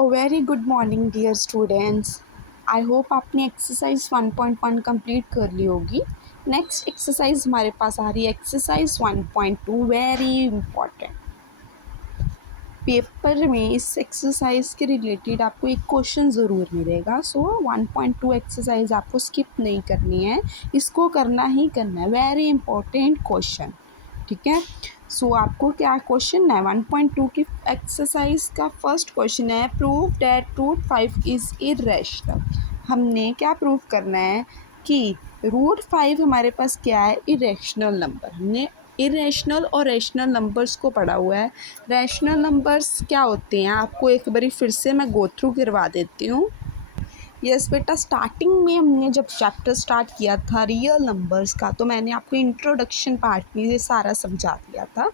Very good morning dear students. I hope आपने exercise 1.1 complete कर ली होगी। नेक्स्ट एक्सरसाइज हमारे पास आ रही है एक्सरसाइज 1.2। वेरी इंपॉर्टेंट पेपर में इस एक्सरसाइज के रिलेटेड आपको एक क्वेश्चन ज़रूर मिलेगा। सो 1.2 एक्सरसाइज आपको स्किप नहीं करनी है, इसको करना ही करना है। वेरी इंपॉर्टेंट क्वेश्चन, ठीक है। सो आपको क्या क्वेश्चन है 1.2 की एक्सरसाइज का फर्स्ट क्वेश्चन है, prove that root 5 is irrational. हमने क्या प्रूव करना है कि रूट 5 हमारे पास क्या है, इरेशनल नंबर। हमने इरेशनल और रैशनल नंबर्स को पढ़ा हुआ है। रैशनल नंबर्स क्या होते हैं आपको एक बारी फिर से मैं गो थ्रू करवा देती हूँ। यस बेटा, स्टार्टिंग में हमने जब चैप्टर स्टार्ट किया था रियल नंबर्स का, तो मैंने आपको इंट्रोडक्शन पार्ट में ये सारा समझा दिया था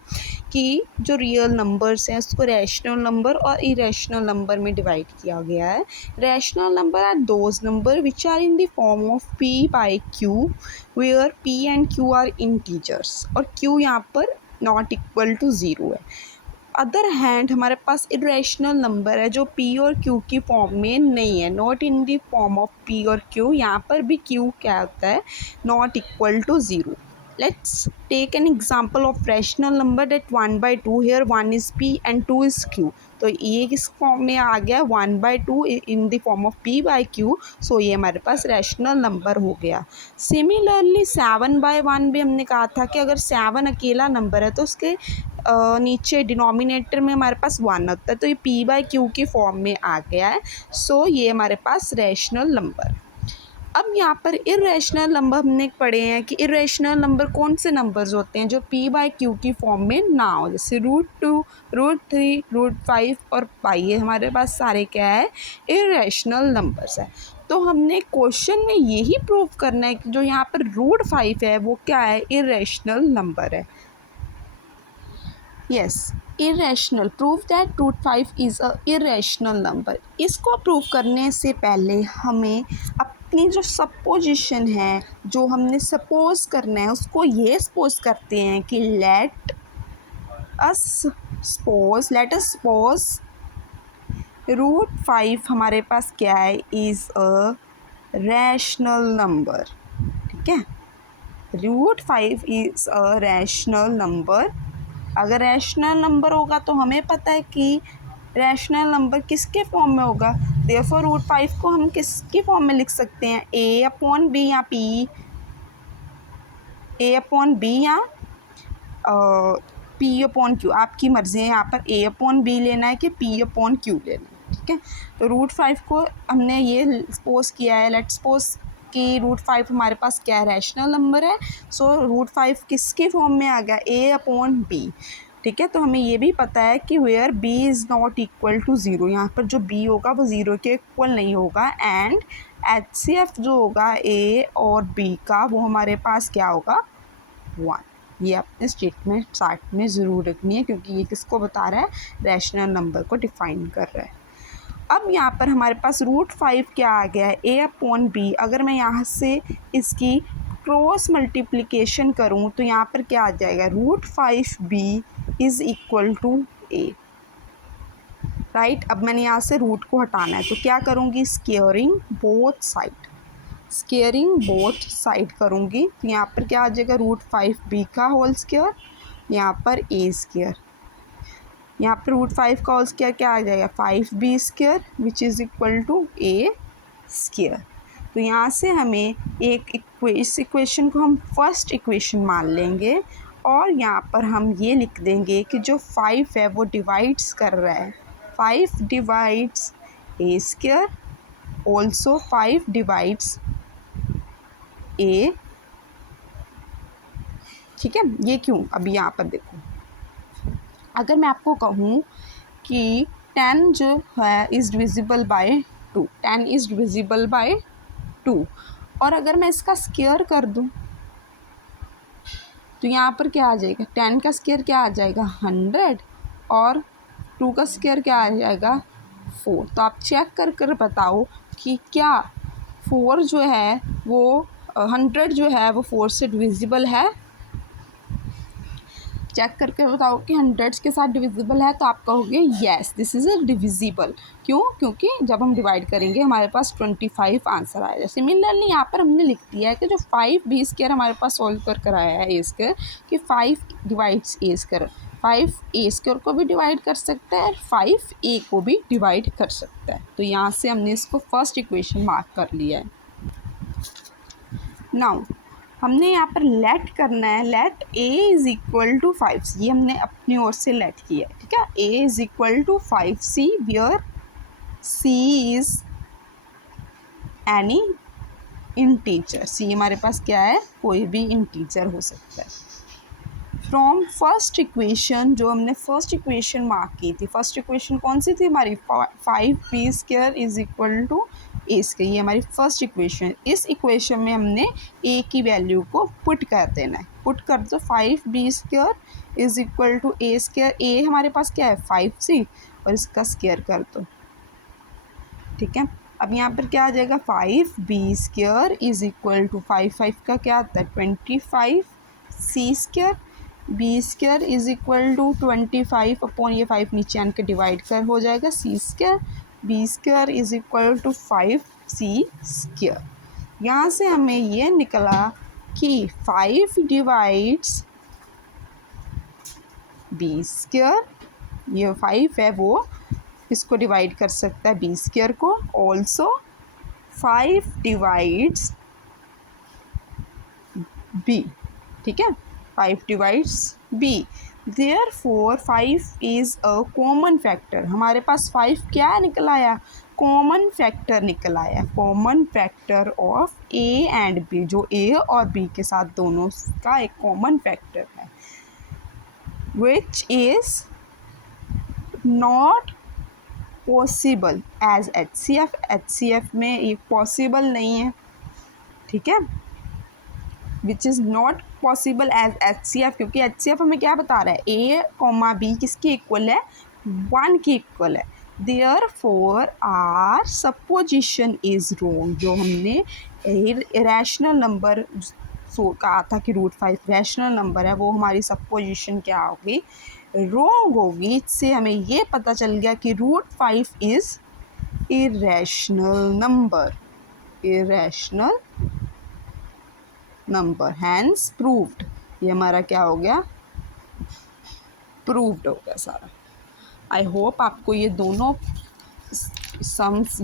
कि जो रियल नंबर्स हैं उसको रैशनल नंबर और इरेशनल नंबर में डिवाइड किया गया है। Rational number are those number which are in the form of p by q, where p and q are integers और q यहाँ पर नॉट इक्वल टू ज़ीरो है। अदर हैंड हमारे पास इरेशनल नंबर है जो p और q की फॉर्म में नहीं है, not in the form of p और q। यहाँ पर भी q क्या होता है, not equal to zero. Let's take an example of rational number that 1/2, here 1 is p and 2 is q। तो ये किस फॉर्म में आ गया, 1/2 in the form of p by q। So ये हमारे पास रैशनल नंबर हो गया। सिमिलरली 7/1 भी हमने कहा था कि अगर 7 अकेला नंबर है तो उसके नीचे डिनोमिनेटर में हमारे पास 1 होता है, तो ये p बाई क्यू की फॉर्म में आ गया है। सो ये हमारे पास रैशनल नंबर। अब यहाँ पर इरेशनल नंबर हमने पढ़े हैं कि इरेशनल नंबर कौन से नंबर्स होते हैं जो p बाई क्यू की फॉर्म में ना हो, जैसे √2, √3, √5 और पाई। ये हमारे पास सारे क्या है, इरेशनल नंबर्स है। तो हमने क्वेश्चन में यही प्रूव करना है कि जो यहाँ पर √5 है वो क्या है, इरेशनल नंबर है। Yes, irrational, prove that root 5 is a irrational number. इसको प्रूव करने से पहले हमें अपनी जो सपोजिशन है, जो हमने सपोज करना है, उसको ये सपोज करते हैं कि लेट अस सपोज √5 हमारे पास क्या है, इज़ अ रैशनल नंबर। ठीक है, √5 इज़ अ रैशनल नंबर। अगर रैशनल नंबर होगा तो हमें पता है कि रैशनल नंबर किसके फॉर्म में होगा। देयरफॉर √5 को हम किसकी फॉर्म में लिख सकते हैं, a/b या a/b या p/q। आपकी मर्ज़ी है यहाँ पर a/b लेना है कि p/q लेना है। ठीक है, तो √5 को हमने ये सपोज किया है, लेट्स सपोज कि √5 हमारे पास क्या है, रैशनल नंबर है। सो √5 किसके फॉर्म में आ गया, a/b। ठीक है, तो हमें ये भी पता है कि where b is not equal to zero, यहाँ पर जो b होगा वो ज़ीरो के इक्वल नहीं होगा। एंड HCF जो होगा a और b का, वो हमारे पास क्या होगा, 1। ये अपने स्टेटमेंट चार्ट में ज़रूर रखनी है क्योंकि ये किसको बता रहा है, रैशनल नंबर को डिफाइन कर रहा है। अब यहाँ पर हमारे पास √5 क्या आ गया है, a/b। अगर मैं यहाँ से इसकी क्रॉस मल्टीप्लिकेशन करूँ तो यहाँ पर क्या आ जाएगा, √5b is equal to a। Right, अब मैंने यहाँ से रूट को हटाना है तो क्या करूँगी, स्क्वेयरिंग बोथ साइड करूँगी। तो यहाँ पर क्या आ जाएगा, √5b का होल स्क्वायर, यहाँ पर a स्क्वायर। यहाँ पर √5 का होल स्क्वायर क्या आ जाएगा, 5b square which is equal to a square. तो यहाँ से हमें इस इक्वेशन को हम फर्स्ट इक्वेशन मान लेंगे और यहाँ पर हम ये लिख देंगे कि जो 5 है वो डिवाइड्स कर रहा है, 5 divides a square, also 5 divides a। ठीक है, ये क्यों, अभी यहाँ पर देखो, अगर मैं आपको कहूँ कि 10 जो है is divisible by 2, 10 is divisible by 2, और अगर मैं इसका स्क्वायर कर दूँ तो यहाँ पर क्या आ जाएगा, 10 का स्क्वायर क्या आ जाएगा, 100, और 2 का स्क्वायर क्या आ जाएगा, 4। तो आप चेक कर कर बताओ कि क्या 4 जो है वो 100 जो है वो 4 से डिविजिबल है। चेक करके बताओ कि हंड्रेड्स के साथ डिविजिबल है, तो आप कहोगे yes this is a divisible. क्यों? क्योंकि जब हम डिवाइड करेंगे हमारे पास 25 आंसर आएगा। सिमिलरली यहाँ पर हमने लिख दिया है कि जो 5b² हमारे पास सॉल्व कर कर आया है a² कि 5 डिवाइड्स a², 5 a² को भी डिवाइड कर सकता है और 5a को भी डिवाइड कर सकता है। तो यहाँ से हमने इसको फर्स्ट इक्वेशन मार्क कर लिया है। नाउ हमने यहाँ पर लेट करना है, let a is equal to 5c, ये हमने अपनी ओर से लेट किया है, ठीक है। a is equal to 5c where c is any integer, c हमारे पास क्या है, कोई भी इंटीजर हो सकता है। फ्रॉम फर्स्ट इक्वेशन, जो हमने फर्स्ट इक्वेशन मार्क की थी, फर्स्ट इक्वेशन कौन सी थी हमारी, 5b² is equal to a², ये हमारी फर्स्ट इक्वेशन। इस इक्वेशन में हमने a की वैल्यू को पुट कर देना है, पुट कर दो 5b² is equal to a², a हमारे पास क्या है 5c और इसका स्क्वायर कर दो, ठीक है। अब यहाँ पर क्या आ जाएगा 5b² इज़ इक्वल टू 5 का क्या आता है 25c², b² is equal to 25 upon ये 5 नीचे आन के डिवाइड कर हो जाएगा c², b² is equal to 5c²। यहाँ से हमें ये निकला कि 5 डिवाइड्स b², ये 5 है वो इसको डिवाइड कर सकता है b² को, ऑल्सो 5 डिवाइड्स b, ठीक है, 5 divides b, therefore 5 is a common factor. हमारे पास 5 क्या निकल आया, कॉमन फैक्टर निकल आया, common factor of a and b, जो a और b के साथ दोनों का एक कॉमन फैक्टर है, which is not possible as HCF में ये पॉसिबल नहीं है, ठीक है, which is not possible as HCF, क्योंकि HCF हमें क्या बता रहा है, a, b किसके इक्वल है, 1 के इक्वल है। Therefore our supposition is wrong, जो हमने रैशनल नंबर कहा था कि √5 रैशनल नंबर है, वो हमारी सपोजिशन क्या होगी, रॉन्ग होगी। इससे हमें ये पता चल गया कि √5 is irrational number, irrational number, hence proved, ये हमारा क्या हो गया, प्रूव्ड हो गया सारा। आई होप आपको ये दोनों सम्स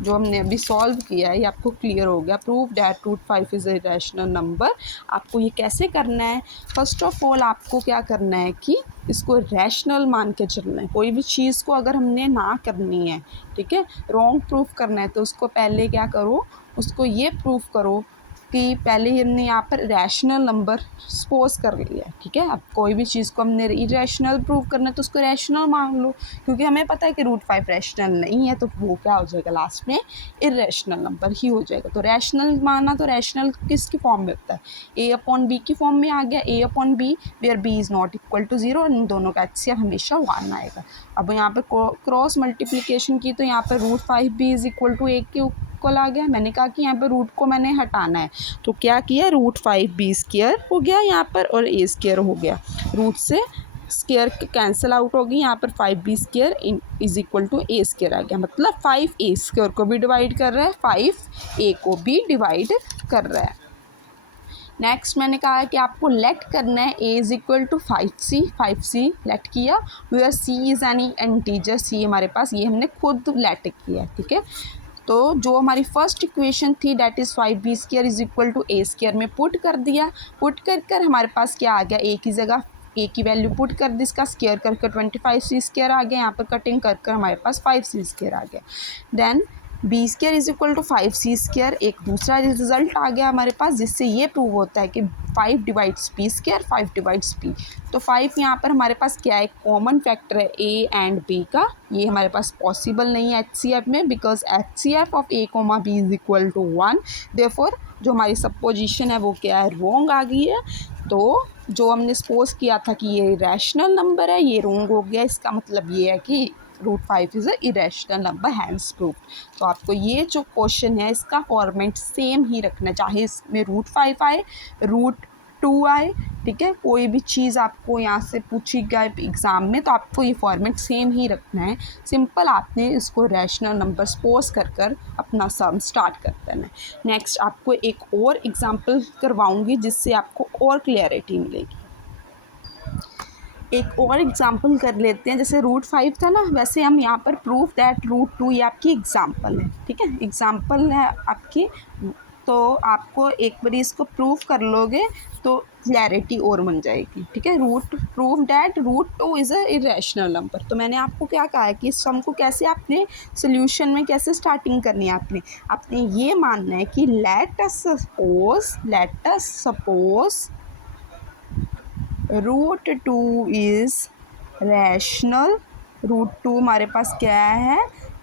जो हमने अभी सॉल्व किया है ये आपको क्लियर हो गया। Prove that √5 is a rational number. आपको ये कैसे करना है, फर्स्ट ऑफ ऑल आपको क्या करना है कि इसको रैशनल मान के चलना है। कोई भी चीज़ को अगर हमने ना करनी है, ठीक है, रॉन्ग प्रूफ करना है, तो उसको पहले क्या करो, उसको ये प्रूफ करो कि पहले हमने यहाँ पर रैशनल नंबर सपोज कर लिया है, ठीक है। अब कोई भी चीज़ को हमने इरेशनल प्रूव करना है तो उसको रैशनल मान लो, क्योंकि हमें पता है कि √5 रैशनल नहीं है, तो वो क्या हो जाएगा लास्ट में, इरेशनल नंबर ही हो जाएगा। तो रैशनल माना, तो रैशनल किसकी फॉर्म में होता है, a/b की फॉर्म में आ गया, a/b where b is not equal to 0, इन दोनों का HCF हमेशा 1 आएगा। अब यहाँ पर क्रॉस मल्टीप्लिकेशन की, तो यहाँ पर √5b इज़ इक्वल टू 1 के इक्वल आ गया। मैंने कहा कि यहाँ पर रूट को मैंने हटाना है, तो क्या किया, √5b² हो गया यहाँ पर और a² हो गया, रूट से स्क्वायर कैंसिल आउट हो गई, यहाँ पर 5b² is equal to a² आ गया, मतलब 5a² को भी डिवाइड कर रहा है, 5a को भी डिवाइड कर रहा है। नेक्स्ट मैंने कहा है कि आपको लेट करना है a is equal to 5c let किया, where c is any integer, c हमारे पास, ये हमने खुद लेट किया, ठीक है। तो जो हमारी फर्स्ट इक्वेशन थी that is 5b² is equal to a² में पुट कर दिया, पुट कर हमारे पास क्या आ गया, a की जगह a की वैल्यू पुट कर दी, इसका स्क्वायर करके 25c² आ गया, यहाँ पर कटिंग कर हम 5c² आ गया। Then b² is equal to 5c², एक दूसरा रिजल्ट आ गया हमारे पास, जिससे ये प्रूव होता है कि 5 डिवाइड्स b², 5 डिवाइड्स b। तो 5 यहाँ पर हमारे पास क्या है, कॉमन फैक्टर है a एंड b का, ये हमारे पास पॉसिबल नहीं है HCF में, because HCF of a, b is equal to 1। Therefore जो हमारी सपोजिशन है वो क्या है, रॉन्ग आ गई है। तो जो हमने सपोज किया था कि ये रैशनल नंबर है, ये रॉन्ग हो गया। इसका मतलब ये है कि √5 is a irrational number, hence proved. तो आपको ये जो क्वेश्चन है इसका फॉर्मेट सेम ही रखना है, चाहे इसमें √5 आए, √2 2 आए, ठीक है। कोई भी चीज़ आपको यहाँ से पूछी जाए एग्ज़ाम में तो आपको ये फॉर्मेट सेम ही रखना है। सिंपल आपने इसको रैशनल नंबर्स पोज कर कर अपना सम स्टार्ट कर देना है। नेक्स्ट आपको एक और एग्जांपल करवाऊंगी जिससे आपको और क्लियरिटी मिलेगी। एक और एग्जांपल कर लेते हैं, जैसे √5 था ना, वैसे हम यहाँ पर प्रूफ दैट √2, ये आपकी एग्जांपल है, ठीक है, एग्जांपल है आपकी। तो आपको एक बार इसको प्रूफ कर लोगे तो क्लैरिटी और बन जाएगी, ठीक है। Proof that √2 is a irrational number. तो मैंने आपको क्या कहा है कि इस सम को कैसे आपने सोल्यूशन में कैसे स्टार्टिंग करनी है, आपने ये मानना है कि let us suppose √2 is rational. √2 हमारे पास क्या है,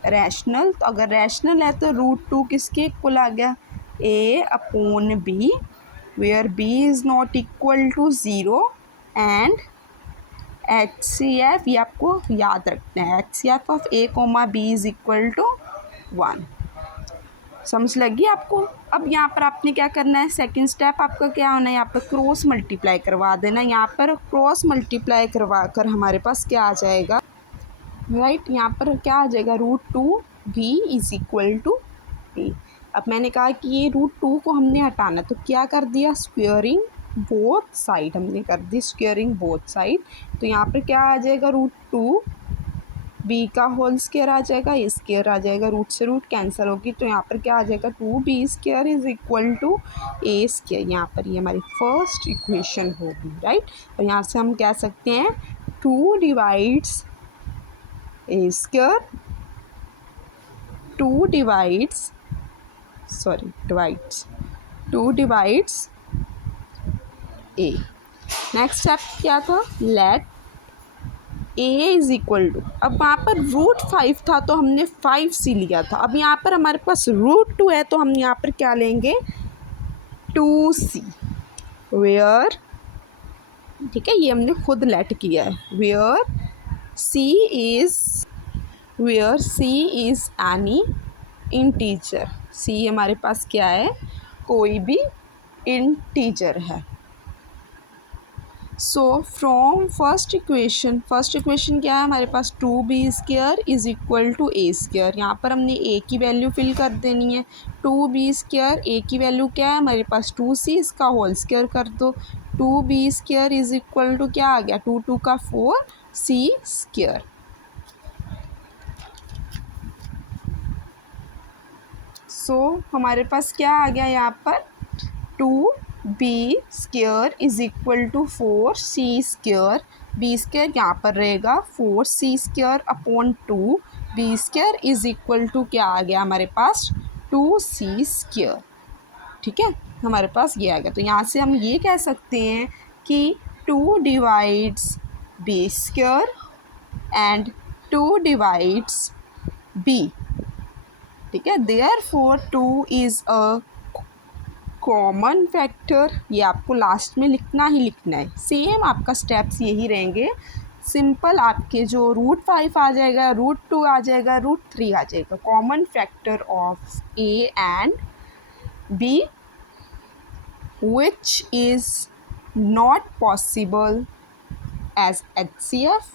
रैशनल। तो अगर रैशनल है तो √2 किसके इक्वल आ गया, a/b, where b is not equal to 0 and HCF, ये आपको याद रखना है, HCF of a, b is equal to 1। समझ लगी आपको। अब यहाँ पर आपने क्या करना है, सेकंड स्टेप आपका क्या होना है, यहाँ पर क्रॉस मल्टीप्लाई करवा देना। यहाँ पर क्रॉस मल्टीप्लाई करवा कर हमारे पास क्या आ जाएगा, राइट, यहाँ पर क्या आ जाएगा, √2b is equal to a। अब मैंने कहा कि ये √2 को हमने हटाना, तो क्या कर दिया, स्क्वेयरिंग बोथ साइड हमने कर दी, स्क्वेयरिंग बोथ साइड। तो यहाँ पर क्या आ जाएगा, √2 b का होल स्क्वायर आ जाएगा, ये स्क्वायर आ जाएगा, रूट से रूट कैंसिल होगी, तो यहाँ पर क्या आ जाएगा, 2b² is equal to a²। यहाँ पर ये हमारी फर्स्ट इक्वेशन होगी, राइट। और यहाँ से हम कह सकते हैं 2 divides a², 2 divides a। Next step क्या था, let a is equal to, अब वहाँ पर √5 था तो हमने 5c लिया था। अब यहाँ पर हमारे पास √2 है तो हम यहाँ पर क्या लेंगे, 2c, वेयर, ठीक है, ये हमने खुद लेट किया है, where c is any integer. c हमारे पास क्या है, कोई भी इंटीजर है। सो फ्रॉम फर्स्ट इक्वेशन क्या है हमारे पास, 2b² is equal to a²। यहाँ पर हमने a की वैल्यू फिल कर देनी है, 2b², a की वैल्यू क्या है हमारे पास 2c, इसका होल स्क्वायर कर दो, 2b² इज़ इक्वल टू क्या आ गया, 2 2 का 4, c²। सो हमारे पास क्या आ गया यहाँ पर, 2b² is equal to 4c², b² यहाँ पर रहेगा 4c² upon 2, b² is equal to क्या आ गया हमारे पास 2c², ठीक है, हमारे पास ये आ गया। तो यहाँ से हम ये कह सकते हैं कि 2 divides b² and 2 divides b, ठीक है, therefore 2 is a common factor. ये आपको लास्ट में लिखना ही लिखना है, सेम आपका स्टेप्स यही रहेंगे। सिंपल आपके जो √5 आ जाएगा, √2 आ जाएगा, √3 आ जाएगा, common factor of a and b which is not possible as HCF,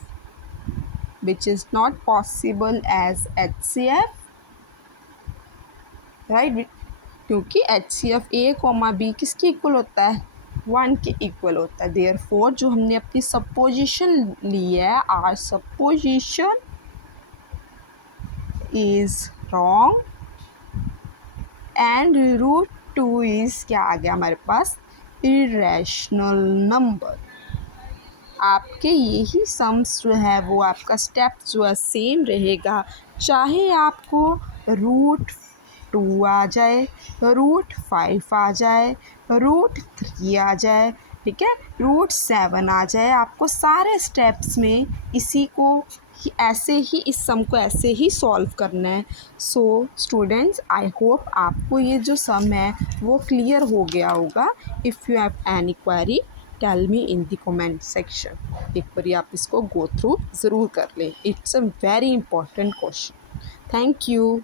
right, क्योंकि HCF a, b किसके इक्वल होता है, 1 के इक्वल होता है। देयरफॉर जो हमने अपनी सपोजिशन ली है, our supposition is wrong and √2 is क्या आ गया हमारे पास, इरेशनल नंबर। आपके यही सम्स जो है वो आपका स्टेप जो है सेम रहेगा, चाहे आपको √2 आ जाए, √5 आ जाए, √3 आ जाए, ठीक है, √7 आ जाए, आपको सारे स्टेप्स में इसी को ऐसे ही इस सम को ऐसे ही सॉल्व करना है। सो स्टूडेंट्स, आई होप आपको ये जो सम है वो क्लियर हो गया होगा। If you have any query tell me in the comment section. एक बार आप इसको गो थ्रू ज़रूर कर लें, it's a very important question. Thank you.